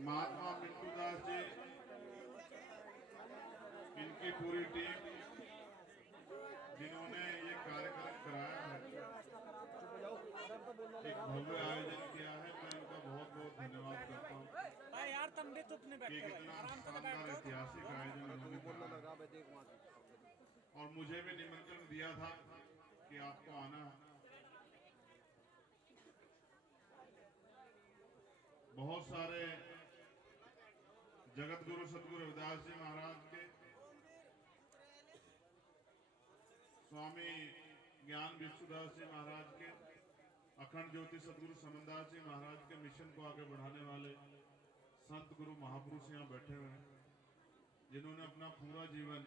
महात्मा मिंटू दास जी, इनकी पूरी टीम जिन्होंने ये कार्यक्रम कराया है, एक भव्य आयोजन किया है, मैं इनका बहुत बहुत धन्यवाद करता हूँ भाई यार तुम भी चुप नहीं कि बैठते भाई, इतना आराम से तो बैठ शानदार जाओ। ऐतिहासिक आयोजन इन्होंने कराया। और मुझे भी निमंत्रण दिया था कि आपको आना है। बहुत सारे जगत गुरु सतगुरु रविदास जी महाराज के, स्वामी ज्ञान भिक्षुदास जी महाराज के, अखंड ज्योति सतगुरु समनदास जी महाराज के मिशन को आगे बढ़ाने वाले संत गुरु महापुरुष यहाँ बैठे हुए हैं, जिन्होंने अपना पूरा जीवन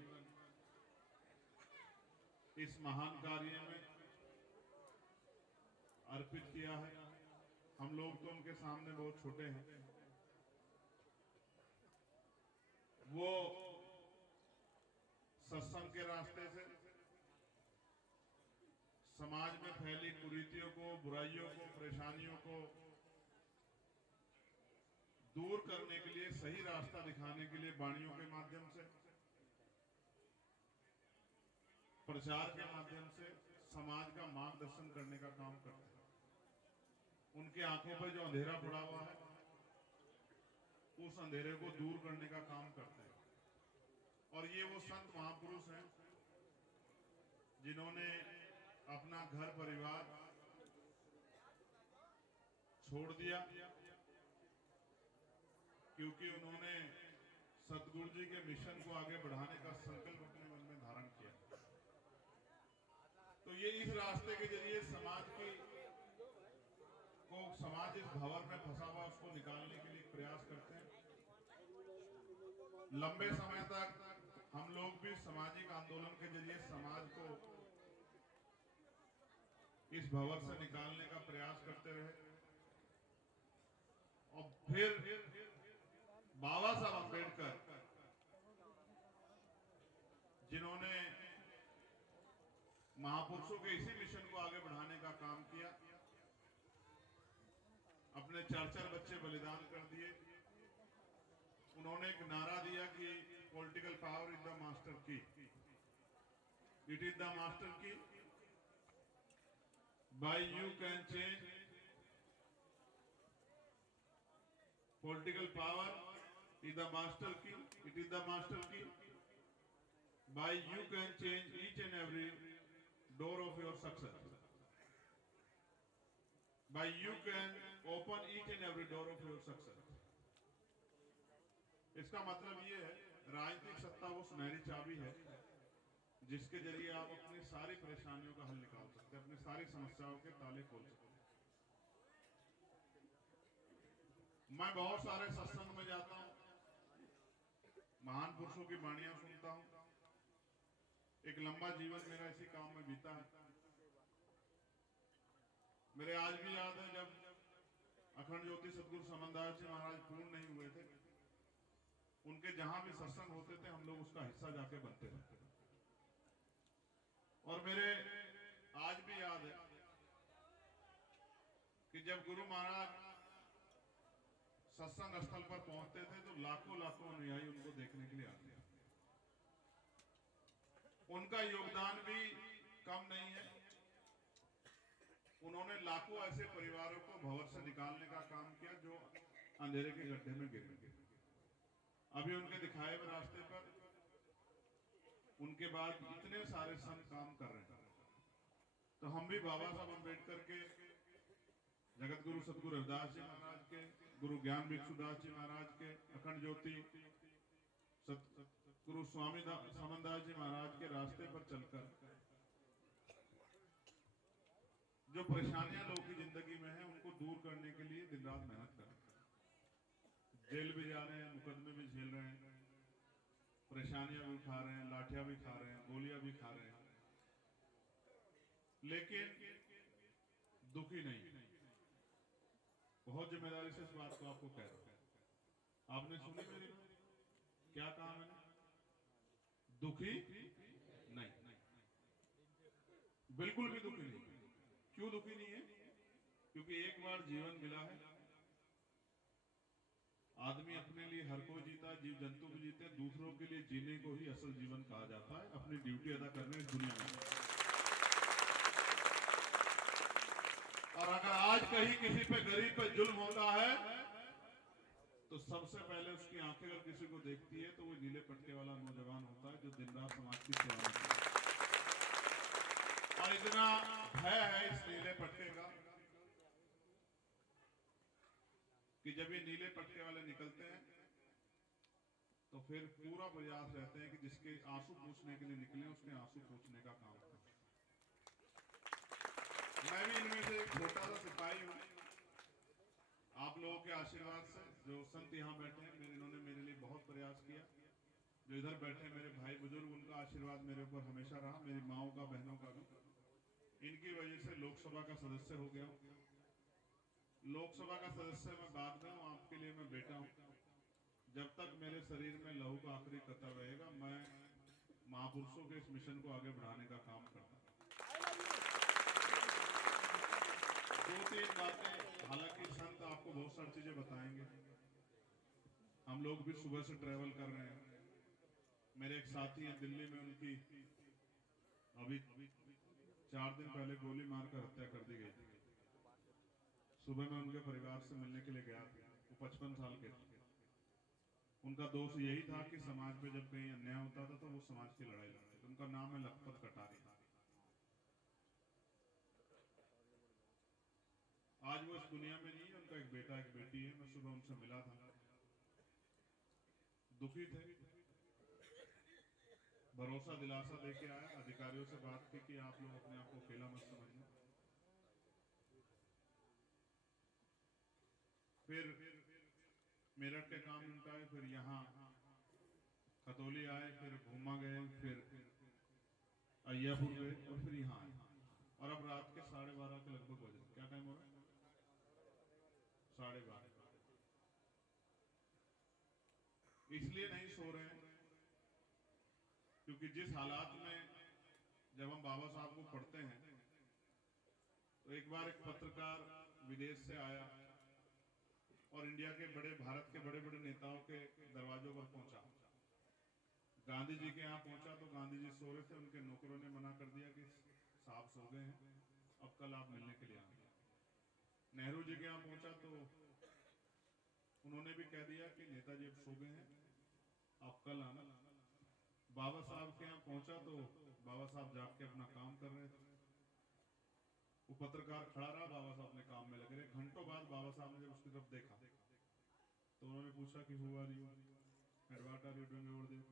इस महान कार्य में अर्पित किया है। हम लोग तो उनके सामने बहुत छोटे हैं। वो सत्संग के रास्ते से समाज में फैली कुरीतियों को, बुराइयों को, परेशानियों को दूर करने के लिए, सही रास्ता दिखाने के लिए वाणियों के माध्यम से, प्रचार के माध्यम से समाज का मार्गदर्शन करने का काम करते हैं। उनके आंखों पर जो अंधेरा पड़ा हुआ है, उस अंधेरे को दूर करने का काम करते हैं। और ये वो संत महापुरुष हैं जिन्होंने अपना घर परिवार छोड़ दिया, क्योंकि उन्होंने सतगुरु जी के मिशन को आगे बढ़ाने का संकल्प अपने मन में धारण किया। तो ये इस रास्ते के जरिए समाज इस भंवर में फंसा हुआ उसको निकालने के लिए प्रयास करते हैं। लंबे समय तक हम लोग भी सामाजिक आंदोलन के जरिए समाज को इस भंवर से निकालने का प्रयास करते रहे। और फिर बाबा साहब अम्बेडकर, जिन्होंने महापुरुषों के इसी मिशन को आगे बढ़ाने का काम किया, अपने 4-4 बच्चे बलिदान कर दिए। उन्होंने एक नारा दिया कि political power is the master key, it is the master key, by you can change, political power is the master key, it is the master key, by you can change each and every door of your success, by you can open each and every door of your success। इसका मतलब ये है, राजनीतिक सत्ता वो सुनहरी चाबी है जिसके जरिए आप अपनी सारी परेशानियों का हल निकाल सकते हैं, अपनी सारी समस्याओं के ताले खोल सकते हैं। मैं बहुत सारे सत्संग में जाता हूं, महान पुरुषों की वाणियां सुनता हूं। एक लंबा जीवन मेरा इसी काम में बीता है। मेरे आज भी याद है जब अखंड ज्योति सतगुरु समनदास जी महाराज पूर्ण नहीं हुए थे, उनके जहां भी सत्संग होते थे हम लोग उसका हिस्सा जाके बनते थे। और मेरे आज भी याद है कि जब गुरु महाराज सत्संग स्थल पर पहुंचते थे तो लाखों लाखों अनुयायी उनको देखने के लिए आते थे। उनका योगदान भी कम नहीं है। उन्होंने लाखों ऐसे परिवारों को भंवर से निकालने का काम किया जो अंधेरे के गड्ढे में गिर गए। अभी उनके दिखाए हुए रास्ते पर उनके बाद इतने सारे संत काम कर रहे हैं। तो हम भी बाबा साहब अम्बेडकर के, जगत गुरु सतगुरु रविदास जी महाराज के, गुरु ज्ञान भिक्षुदास जी महाराज के, अखंड ज्योति सतगुरु स्वामी समनदास जी महाराज के रास्ते पर चलकर जो परेशानियां लोगों की जिंदगी में है उनको दूर करने के लिए दिन रात मेहनत कर रहे हैं। जेल भी जा रहे हैं, मुकदमे भी झेल रहे हैं, परेशानियां भी उठा रहे हैं, लाठियां भी खा रहे हैं, गोलियां भी खा रहे हैं, लेकिन दुखी नहीं। बहुत जिम्मेदारी से इस बात को आपको कह रहा हूं। आपने सुनी मेरी क्या कहा मैंने? दुखी नहीं, बिल्कुल भी दुखी नहीं। क्यों दुखी नहीं है? क्योंकि एक बार जीवन मिला है, आदमी अपने लिए हर कोई जीता, जीव जंतु भी जीते, दूसरों के लिए जीने को ही असल जीवन कहा जाता है, अपनी ड्यूटी अदा करने इस दुनिया में। और अगर आज कहीं किसी पे गरीब पे जुल्म होता है तो सबसे पहले उसकी आंखें अगर किसी को देखती है तो वो नीले पटके वाला नौजवान होता है जो दिन रात समाज की सेवा करता है। और इतना भय है इस नीले पटके का कि जब ये नीले पटके वाले निकलते हैं तो फिर पूरा प्रयास रहते हैं कि जिसके आंसू पूछने के लिए निकले उसके आंसू पूछने का काम करें। मैं भी इनमें से एक छोटा सा सिपाही हूं। आप लोगों के आशीर्वाद से जो संत यहाँ बैठे हैं, इन्होंने मेरे लिए बहुत प्रयास किया। जो इधर बैठे हैं मेरे भाई बुजुर्ग, उनका आशीर्वाद मेरे ऊपर हमेशा रहा, मेरी माओ का, बहनों का भी। इनकी वजह से लोकसभा का सदस्य हो गया हूं। लोकसभा का सदस्य मैं बाद में हूं, आपके लिए मैं बेटा हूं। जब तक मेरे शरीर में लहू का आखिरी कतरा रहेगा, मैं महापुरुषों के इस मिशन को आगे बढ़ाने का काम करता हूं। दो तीन बातें, हालांकि संत आपको बहुत सारी चीजें बताएंगे। हम लोग भी सुबह से ट्रेवल कर रहे हैं। मेरे एक साथी हैं दिल्ली में, उनकी अभी 4 दिन पहले गोली मारकर हत्या कर दी गई थी। सुबह मैं उनके परिवार से मिलने के लिए गया था। वो 55 साल के थे। उनका दोष यही था कि समाज में जब कहीं अन्याय होता था तो वो समाज की लड़ाई लड़ते थे। उनका नाम है लखपत कटारिया। आज वो इस दुनिया में नहीं है, उनका एक बेटा एक बेटी है। मैं सुबह उनसे मिला था, दुखी थे, भरोसा दिलासा देके आया। अधिकारियों से बात की कि आप लोग अपने आप को अकेला मत समझना। फिर मेरठ के काम निपटाए, फिर यहाँ खतौली आए, फिर घूमा गए, फिर अय्यापुर गए और फिर यहाँ आए। और अब रात के 12:30 के लगभग बज रहे। क्या टाइम हो रहा है? 12:30। इसलिए नहीं सो रहे हैं क्योंकि जिस हालात में जब हम बाबा साहब को पढ़ते हैं तो एक बार एक पत्रकार विदेश से आया और इंडिया के भारत के बड़े बड़े नेताओं के दरवाजों पर पहुंचा। गांधी जी के यहाँ पहुंचा तो गांधी जी सो रहे थे। उनके नौकरों ने मना कर दिया कि साहब सो गए हैं, अब कल आप मिलने के लिए आएंगे। नेहरू जी के यहाँ पहुंचा तो उन्होंने भी कह दिया कि नेताजी अब सो गए हैं, आप कल आना। बाबा साहब के यहाँ पहुंचा तो बाबा साहब जाग के अपना काम कर रहे थे। वो पत्रकार खड़ा रहा, बाबा साहब अपने काम में लगे रहे। घंटों बाद बाबा साहब ने जब उसकी तरफ देखा तो उन्होंने पूछा कि who are you and what are you doing over there,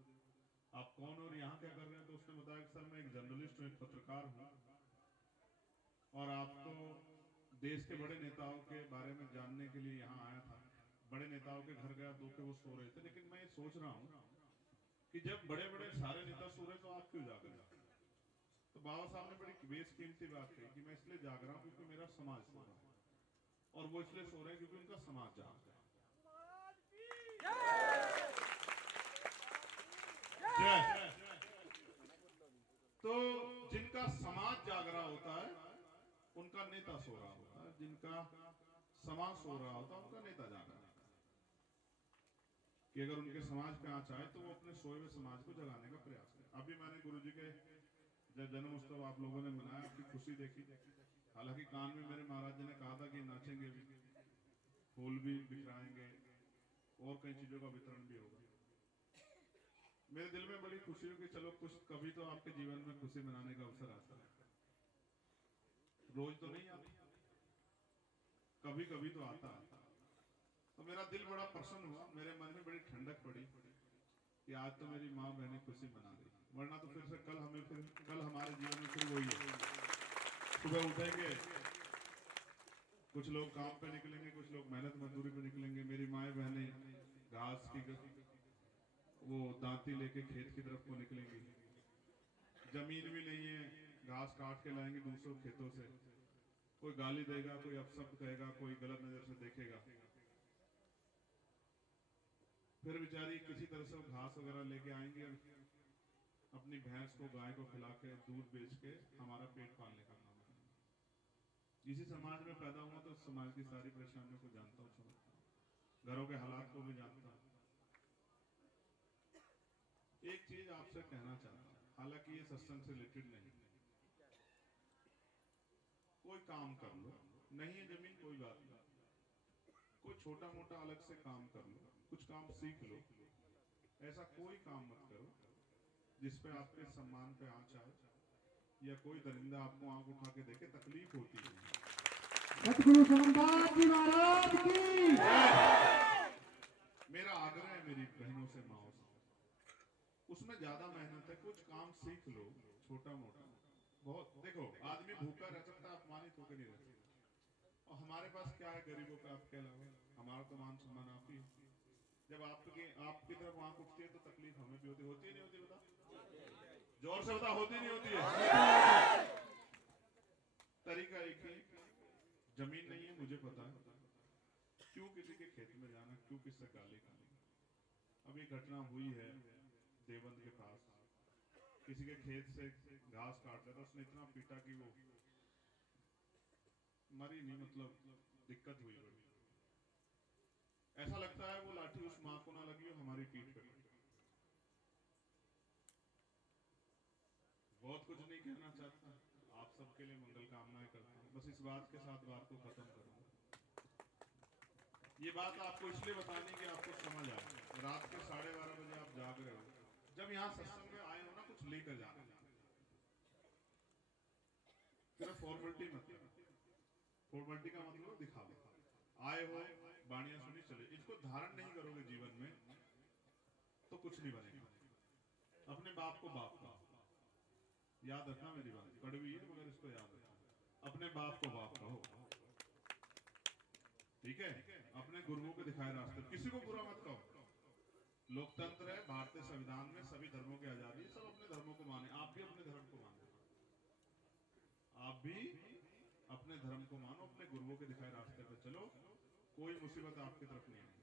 आप कौन और यहाँ क्या कर रहे हैं? तो उसने बताया कि सर मैं एक जर्नलिस्ट हूँ, एक पत्रकार हूँ और आपको देश के बड़े नेताओं के बारे में जानने के लिए यहाँ आया था। बड़े नेताओं के घर गया तो वो सो रहे थे, लेकिन मैं ये सोच रहा हूँ कि जब बड़े बड़े सारे नेता सो रहे तो आप क्यों जाग रहे हैं? तो बाबा साहब ने बड़ी बेशकीमती बात कही कि मैं इसलिए जाग रहा हूँ क्योंकि मेरा समाज सो रहा है, और वो इसलिए सो रहे हैं क्योंकि उनका समाज जाग रहा है। तो जिनका समाज जाग रहा होता है उनका नेता सो रहा होता है, जिनका समाज सो रहा होता है उनका नेता जाग रहा होता है। कि अगर उनके समाज पे आँच आए तो वो अपने सोए हुए समाज को जगाने का प्रयास करें। अभी मैंने गुरुजी के जब जन्म उत्सव आप लोगों ने मनाया, आपकी खुशी देखी। हालांकि कान में मेरे महाराज जी ने कहा था कि नाचेंगे भी, फूल भी बिखराएंगे और कई चीजों का वितरण भी होगा। मेरे दिल में बड़ी खुशी हो कि चलो कुछ कभी तो आपके जीवन में खुशी मनाने का अवसर आता है। रोज तो नहीं आता, कभी कभी तो आता है। तो मेरा दिल बड़ा प्रसन्न हुआ, मेरे मन में बड़ी ठंडक पड़ी कि आज तो मेरी माँ बहनें खुशी मना रही, वरना तो फिर से कल हमारे जीवन में फिर वही है। सुबह उठेंगे, कुछ लोग काम पे निकलेंगे, कुछ लोग मेहनत मजदूरी पे निकलेंगे। मेरी माएँ बहनें घास की वो दांती लेके खेत की तरफ को निकलेंगी। जमीन भी नहीं है, घास काट के लाएंगे दूसरों खेतों से। कोई गाली देगा, कोई अपशब्द कहेगा, कोई गलत नजर से देखेगा। फिर बेचारी किसी तरह से वो घास वगैरह लेके आएंगे और अपनी भैंस को, गाय को खिला के दूध बेच के हमारा पेट पालने का काम करेंगे। जिस समाज में पैदा हुआ तो समाज की सारी परेशानियों को जानता हूँ, समझता हूँ। घरों के हालात को भी जानता हूं। एक चीज आपसे कहना चाहता हूं, हालांकि ये सत्संग से रिलेटेड नहीं, कोई काम कर लो, नहीं है जमीन कोई बात नहीं, कोई छोटा मोटा अलग से काम कर लो, कुछ काम सीख लो, ऐसा कोई काम मत करो जिसपे आपके सम्मान पे आंच आए या कोई दरिंदा आपको आंख उठा के देखे, तकलीफ होती है। सतगुरु सोमनाथ जी महाराज की। मेरा आग्रह है मेरी बहनों से, माओ से, उसमें ज्यादा मेहनत है, कुछ काम सीख लो छोटा मोटा। बहुत देखो, आदमी भूखा रह सकता है, अपमानित होकर नहीं रह सकता। और हमारे पास क्या है गरीबों का आपके अलावा? हमारा तो मान सम्मान आप ही है। जब आपकी तरफ आंख उठती है तो तकलीफ हमें भी होती है नहीं होती? बता, जोर से बता, होती नहीं होती है? तरीका एक ही, जमीन नहीं है मुझे पता है, क्यों किसी के खेत में जाना, क्यों किससे गाली खानी। अब ये घटना हुई है देवबंद के पास, किसी के खेत से घास काट रहा था, उसने इतना पीटा कि वो मरी नहीं, मतलब दिक्कत हुई बड़ी। ऐसा लगता है वो लाठी उस मां को ना लगी हो, हमारी पीठ पे पड़ी। बहुत कुछ नहीं कहना चाहता, आप सबके लिए मंगल कामनाएं करता हूं, बस इस बात के साथ बात को खत्म करूंगा। ये बात आपको इसलिए बतानी कि आपको समझ आए। रात के 12:30 बजे आप जाग रहे हो, जब यहाँ सत्संग में आए हो ना, कुछ लेकर जाना, सिर्फ फॉर्मेलिटी मत करना। फॉर्मेलिटी का मतलब दिखा दो, आए हो, बाणियां सुनी चले, इसको धारण नहीं करोगे जीवन में तो कुछ नहीं बनेगा। अपने बाप को बाप का याद रखना, मेरी बात कड़वी है मगर इसको याद रखना। अपने बाप को बाप कहो, ठीक है? अपने गुरुओं को दिखाए रास्ते, किसी को बुरा मत कहो। लोकतंत्र है, भारतीय संविधान में सभी धर्मों की आजादी है, सब अपने धर्मों को माने, आप भी अपने धर्म को मानो, आप भी अपने धर्म को मानो, अपने गुरुओं के दिखाए रास्ते पर चलो, कोई मुसीबत आपकी तरफ नहीं आएगी।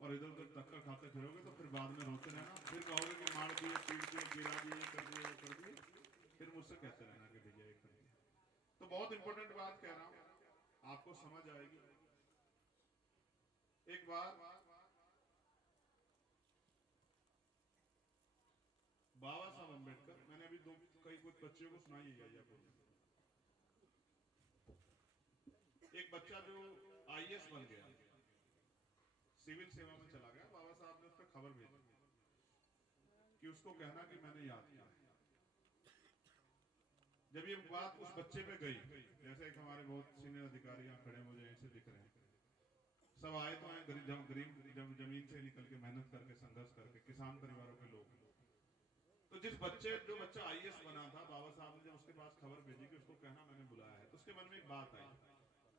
और इधर उधर टक्कर खाते फिरोगे तो फिर बाद में रोते रहना, फिर कहोगे कि मार दिए, पीट दिए, गिरा दिए, कर दिए, वो कर दिए, फिर मुझसे कहते रहना कि भैया ये कर दिया। तो बहुत इंपॉर्टेंट बात कह रहा हूं, आपको समझ आएगी। एक बार बाबा साहब अम्बेडकर, मैंने अभी कई कुछ बच्चों को सुनाई है या बोल, एक बच्चा जो आईएएस बन गया, सिविल सेवा में चला गया, बाबा साहब ने उस पर खबर भेजी कि उसको कहना कि मैंने याद किया। जब ये बात उस बच्चे पे गई, जैसे एक हमारे बहुत सीनियर अधिकारी यहाँ खड़े मुझे ऐसे दिख रहे हैं, सब आए तो आए गरीब जमीन से निकल के मेहनत करके संघर्ष करके किसान परिवारों के लोग। तो जो बच्चा आईएएस बना था, बाबा साहब ने जब उसके पास खबर भेजी कि उसको कहना मैंने बुलाया है, तो उसके मन में एक बात आई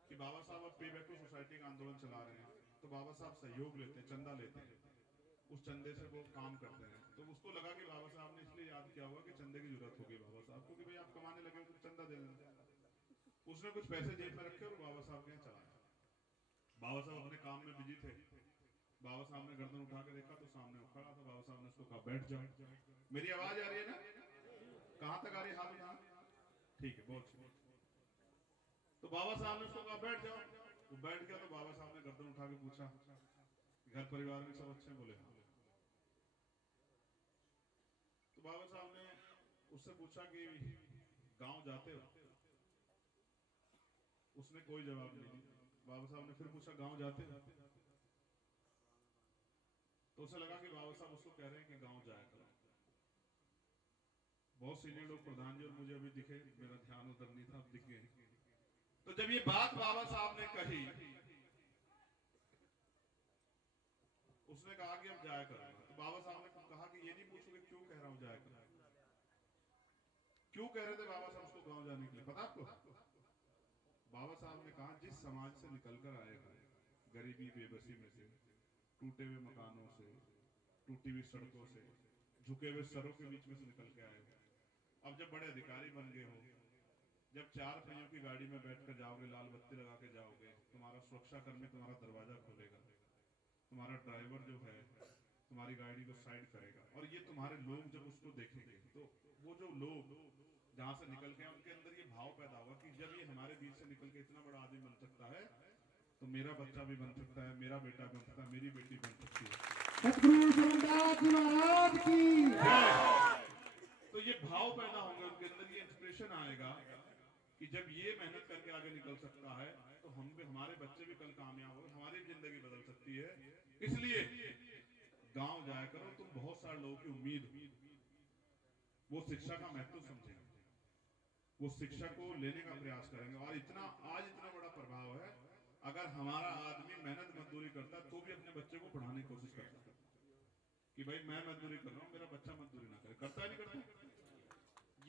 कि बाबा साहब अब पे बैक टू सोसाइटी का आंदोलन चला रहे हैं, तो बाबा साहब सहयोग लेते हैं, चंदा लेते हैं, उस चंदे से वो काम करते हैं। तो उसको लगा कि बाबा साहब ने इसलिए याद किया होगा कि चंदे की जरूरत होगी बाबा साहब को, कि भाई आप कमाने लगे हो तो चंदा दे देना। उसने कुछ पैसे जेब में रखे और बाबा साहब के यहाँ चला गया। बाबा साहब अपने काम में बिजी थे, बाबा साहब ने गर्दन उठा के देखा तो सामने वो खड़ा था। बाबा साहब ने उसको कहा बैठ जाओ। मेरी आवाज आ रही है ना? कहां तक आ रही है? हाथ उठाना, ठीक है, बहुत शुक्रिया। तो बाबा साहब ने उसको कहा बैठ जाओ, वो बैठ गया। तो बाबा साहब ने गर्दन उठा के पूछा घर परिवार में सब अच्छे? बोले हाँ। तो बाबा साहब ने उससे पूछा कि गांव जाते हो? उसने कोई जवाब नहीं दिया। बाबा साहब ने फिर पूछा गांव जाते हो? तो उसे लगा कि बाबा साहब उसको कह रहे हैं कि गांव जाया करो। बहुत सीनियर लोग, प्रधान जी और मुझे अभी दिखे, मेरा ध्यान उधर नहीं था, अब दिख गए। तो जब ये बात बाबा साहब ने कही, उसने कहा कि अब जाया करूंगा। तो बाबा साहब ने कहा कि ये नहीं पूछोगे क्यों कह रहा हूं जाया करो? क्यों कह रहे थे बाबा साहब उसको गांव जाने के लिए, पता आपको? बाबा साहब ने कहा जिस समाज से निकलकर आए हो, गरीबी बेबसी में से, टूटे हुए मकानों से, टूटी हुई सड़कों से, झुके हुए सरों के बीच में से निकल के आए हो, अब जब बड़े अधिकारी बन गए हो, जब 4 पहियों की गाड़ी में बैठकर जाओगे, लाल बत्ती लगा के जाओगे, तुम्हारा सुरक्षा कर्मी तुम्हारा दरवाजा खोलेगा, तुम्हारा ड्राइवर जो है तुम्हारी गाड़ी को साइड करेगा, और ये तुम्हारे लोग जब उसको देखेंगे तो वो जो लोग जहां से निकल के उनके अंदर ये भाव पैदा होगा कि जब ये हमारे बीच से निकल के इतना बड़ा आदमी बन सकता है तो तो मेरा बच्चा भी बन सकता है, मेरा बेटा बन सकता है, मेरी बेटी बन सकती है। सतगुरु समनदास जी महाराज की। तो ये भाव पैदा होंगे उनके अंदर, ये इंस्पिरेशन आएगा कि जब ये मेहनत करके आगे निकल सकता है तो हम भी, हमारे बच्चे भी कल कामयाब हो, हमारी भी जिंदगी बदल सकती है। इसलिए गांव जाया करो, तुम बहुत सारे लोगों की उम्मीद हो, वो शिक्षा का महत्व समझेंगे, वो शिक्षा को लेने का प्रयास करेंगे। और आज इतना बड़ा प्रभाव है, अगर हमारा आदमी मेहनत मजदूरी करता तो भी अपने बच्चे को पढ़ाने की कोशिश करता है कि भाई मैं मजदूरी कर रहा हूँ, मेरा बच्चा मजदूरी ना करे। करता है नहीं करता?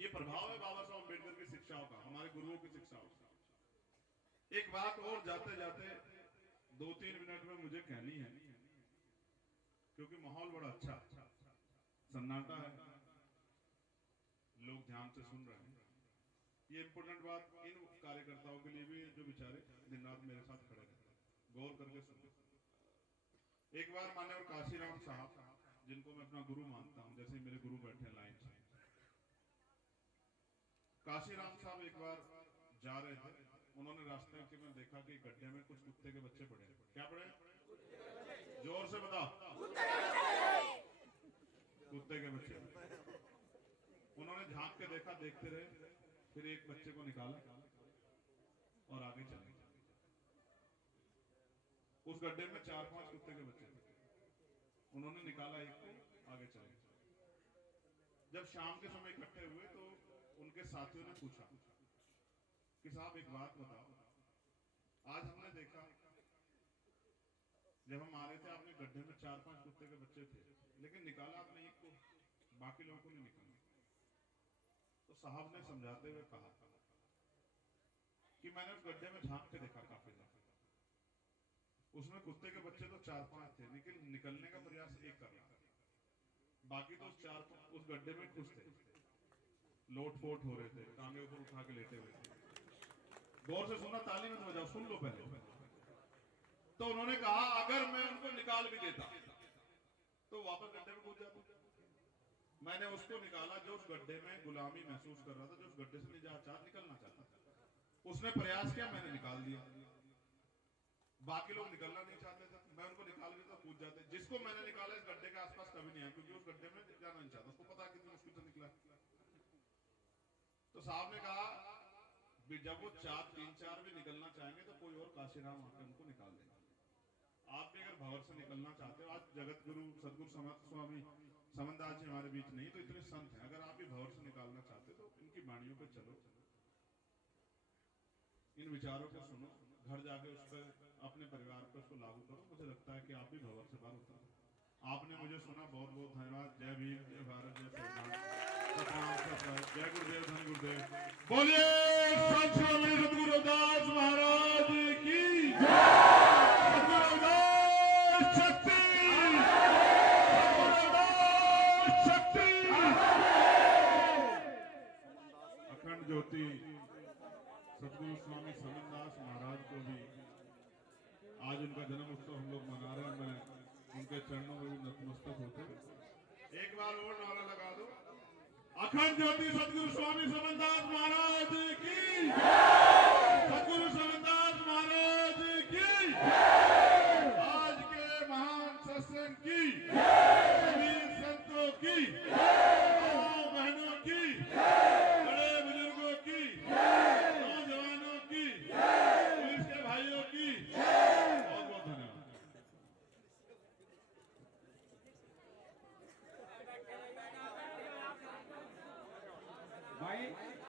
ये प्रभाव है बाबा साहब अम्बेडकर की शिक्षाओं का, हमारे गुरुओं की शिक्षाओं का। एक बात और जाते जाते 2-3 मिनट में मुझे कहनी है, क्योंकि माहौल बड़ा अच्छा सन्नाटा है, लोग ध्यान से सुन रहे हैं। ये इंपोर्टेंट बात इन कार्यकर्ताओं के लिए भी, जो बेचारे दिन रात मेरे साथ खड़े रहते हैं, गौर करके सुनो। एक बार मान्यवर काशीराम साहब, जिनको मैं अपना गुरु मानता हूं, जैसे मेरे गुरु बैठे लाइन से, काशीराम साहब एक बार जा रहे थे, उन्होंने रास्ते में देखा कि गड्ढे में कुछ कुत्ते के बच्चे पड़े। क्या पड़े? जोर से बताओ। कुत्ते के बच्चे। उन्होंने झांक के देखा, देखते रहे, फिर एक बच्चे को निकाला और आगे चले। उस गड्ढे में 4-5 कुत्ते के बच्चे थे, उन्होंने निकाला एक को, आगे चले। जब शाम के समय इकट्ठे हुए तो उनके साथियों ने पूछा कि साहब एक बात बताओ, आज हमने देखा जब हम आ रहे थे आपने गड्ढे में 4-5 कुत्ते के बच्चे थे, लेकिन निकाला आपने एक को, बाकी लोगों को नहीं निकाला। तो साहब ने समझाते हुए कहा कि मैंने उस गड्ढे में झांक के देखा काफी ज्यादा, उसमें कुत्ते के बच्चे तो 4-5 थे, लेकिन निकलने का प्रयास एक कर रहा था, बाकी तो उस गड्ढे में खुश थे, लोट-पोट हो रहे थे, टांगे ऊपर उठा के लेटे हुए थे। गौर से सुनना, ताली मत बजाओ, सुन लो पहले। तो उन्होंने कहा अगर मैं उनको निकाल भी देता तो वापस गड्ढे में कूद जाता। मैंने उसको निकाला जो उस गड्ढे में गुलामी महसूस कर रहा था, जो उस गड्ढे से निकलना चाहता था। उसने प्रयास किया, मैंने निकाल दिया। बाकी लोग निकलना नहीं चाहते थे, मैं उनको निकाल भी तो कूद जाते। जिसको मैंने निकाला इस गड्ढे के आसपास कभी नहीं आया, क्योंकि उस गड्ढे में जाना नहीं चाहता, उसको पता कितनी मुश्किल से निकला। तो साहब ने कहा जब वो 3-4 भी निकलना चाहेंगे तो कोई और काशीराम आकर उनको निकाल देगा। आप भी अगर भंवर से निकलना चाहते हो, आज जगत गुरु सदगुरु स्वामी समनदास जी हमारे बीच नहीं, तो इतने संत हैं, अगर आप भी भंवर से निकालना चाहते हो तो इनकी वाणियों पे चलो, इन विचारों को सुनो, घर जाके उस पर अपने परिवार पर उसको लागू करो। मुझे लगता है कि आप भी भंवर से बाहर उतरो। आपने मुझे सुना, बहुत बहुत धन्यवाद। जय भीम, जय भारत, जय संविधान, जय गुरुदेव, धन गुरुदेव। बोलिए संत स्वामी सद्गुरु रविदास महाराज की सद्गुरु रविदास शक्ति, सद्गुरु रविदास शक्ति। अखंड ज्योति सद्गुरु स्वामी समनदास महाराज को भी आज उनका जन्म उत्सव हम लोग मना रहे हैं। मैं उनके चरणों में भी नतमस्तक होते। एक बार और नारा लगा दो, अखंड ज्योति सद्गुरु स्वामी समनदास महाराज की, सद्गुरु समनदास महाराज की, आज के महान सत्संग की, वीर संतों की, बहनों की, बड़े बुजुर्गों की, नौजवानों की, पुलिस के भाइयों की बहुत बहुत धन्यवाद। भाई